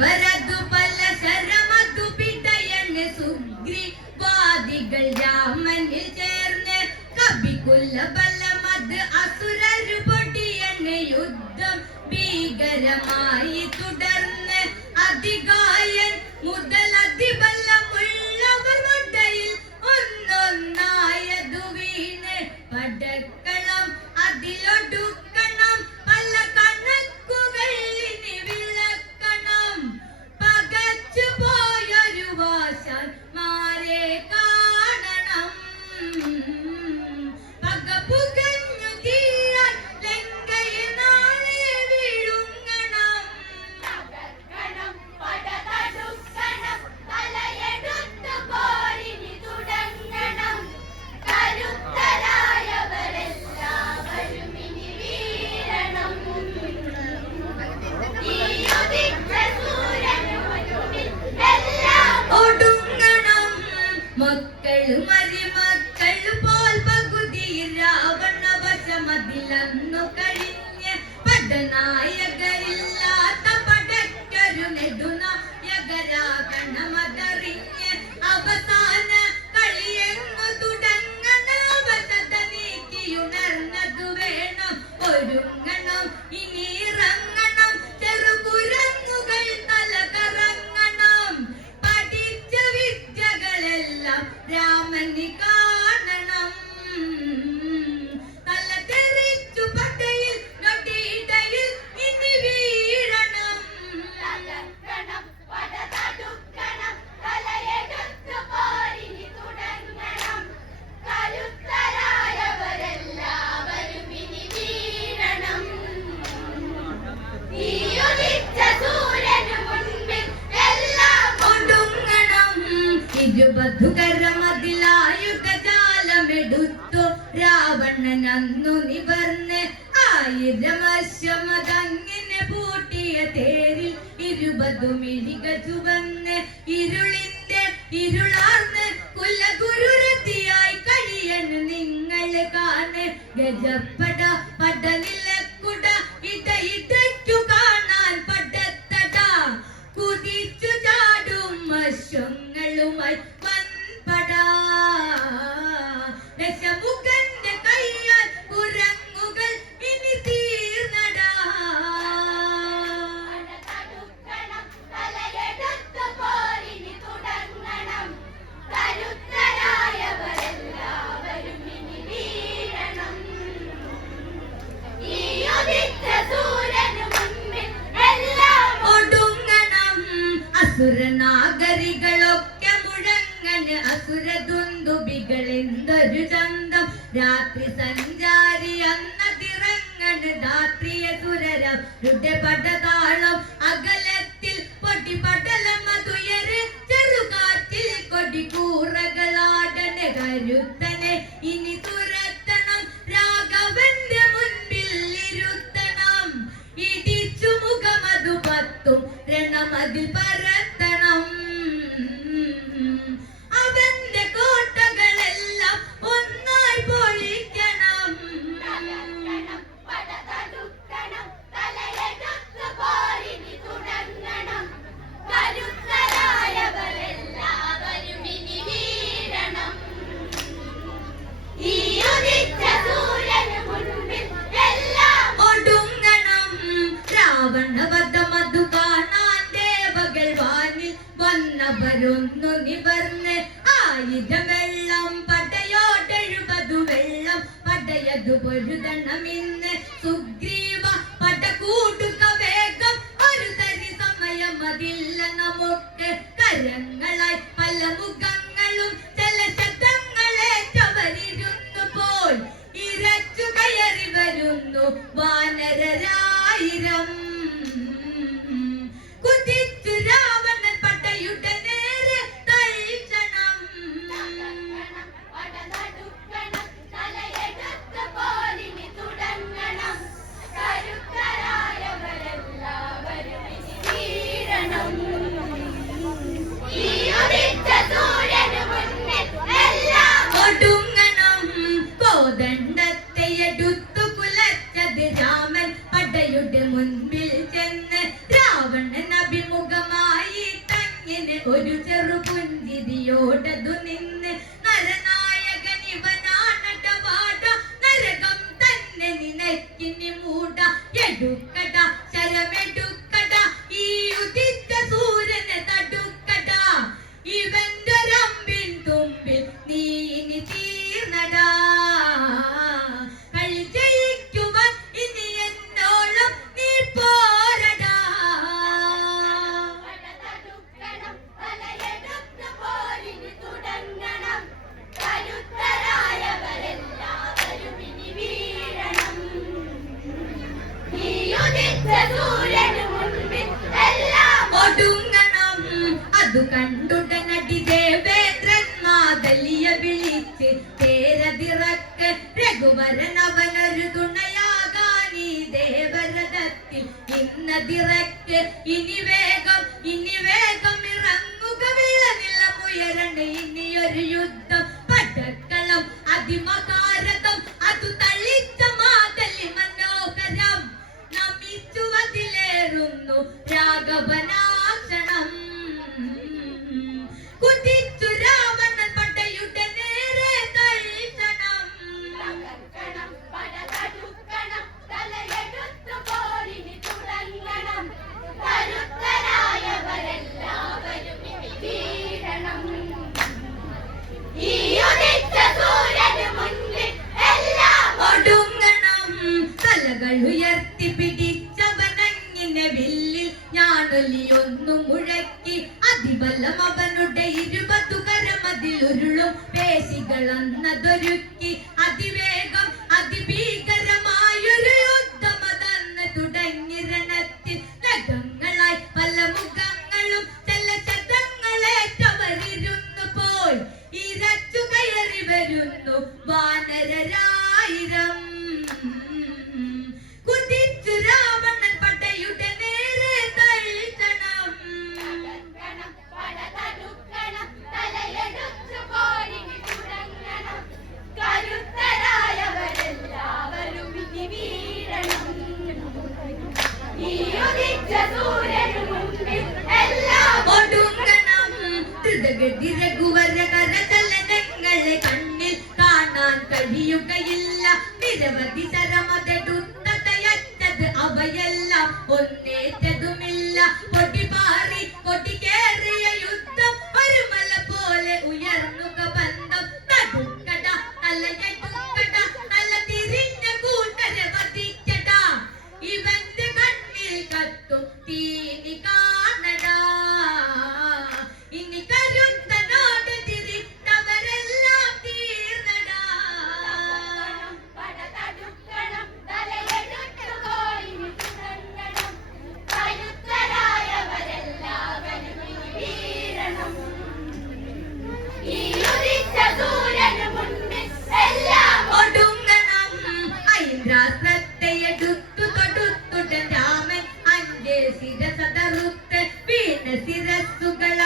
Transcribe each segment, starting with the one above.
അവരതു പല ശരമതു പിടയന് സുഗ്രീവാദികൾ രാമനിൽ ചേർന്ന് കവികുല ബലമത് അസുരരു പൊടിയന് യുദ്ധം ഭീകരമായി തുടർന്ന് അധികായൻ മുതൽ നിൽക്കും രാവണൻ അന്നു നിവർന്ന് ആയിരം അശ്വമതങ്ങിനെ പൂട്ടിയ തേരിൽ ഇരുപതു മിഴിക ചുവന്ന് ഇരുളിന്റെ ഇരുളാർന്ന് കുലഗുരുരത്തിയായി കഴിയൻ നിങ്ങൾ കാണ്. ഗജപ്പട പടനിലക്കുട ഇടയിടയ്ക്കു കാണാൻ പടത്തട. കുതിച്ചു ചാടും അശ്വങ്ങളുമായി വൻപട. രസമുഖന്റെ കയ്യാൽ കുരങ്ങുകൾ ഇനി തീർന്നടാ. ഒടുങ്ങണം അസുരനാഗരികളൊക്കെ അസുരതുണ്ടുബികളെന്തൊരു ചന്തം. രാത്രി സഞ്ചാരി അന്ന തിറങ്ങണ് ധാത്രിയ സുരരം. രുദ്രപടതാളം മതില്ല നമുക്ക് കരങ്ങളായി പല മുഖ കതിറക്ക് ഇനി വേഗം ഇനി വേഗം ഇറങ്ങുക. വിള നിലമുയരണ്ട് ഇനിയൊരു യുദ്ധം. അന്നം അവനുടെ ഇരുപതുകരമതിൽ ഉരുളും പേശികൾ അന്നതൊരുക്കി അതിവ അവയില്ല നിരവധി തരമതെടുത്തതയറ്റത് അവയല്ല ഒന്നേറ്റതുമില്ല. വിരസത റുത്തസ്പീഡ് ശിരസ്സുകൾ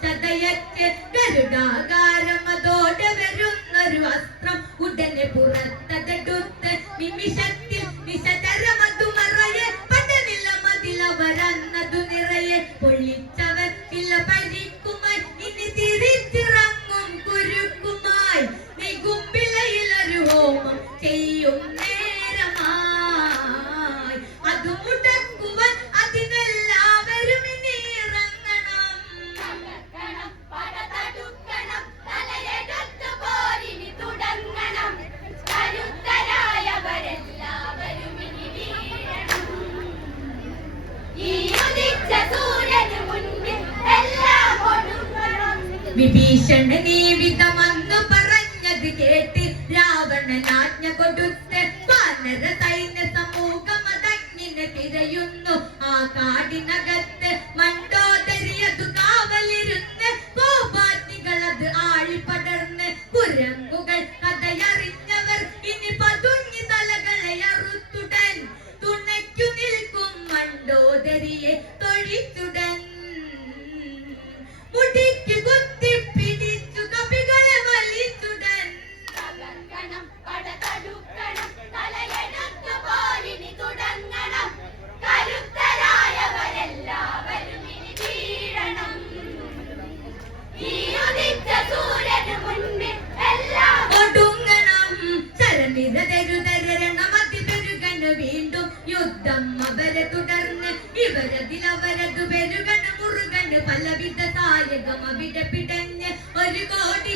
漂ってベルダーが ആജ്ഞ കൊടുത്ത് കാനര സൈന്യ സമൂഹമതജ്ഞിനെ തിരയുന്നു. ആ കാടിനക അതിലവരതു പെരുകണ് മുറുകണ് പലവിധ താരകം അവിടെ പിടഞ്ഞ് ഒരു കോടി